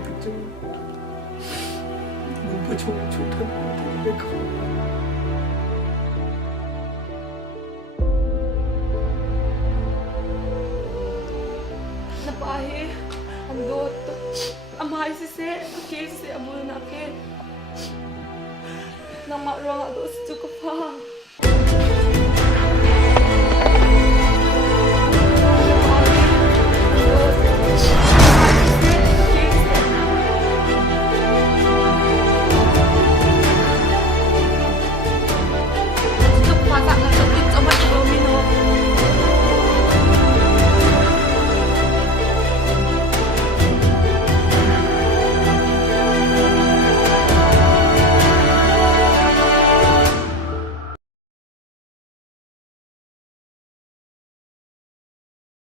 그죠? 뭔가 좀 좋다는 것 같아요. Napahi. Ang doto. Amahay si Se. Akil si Amo na akil. Nang maruang ako sa Tsukapang.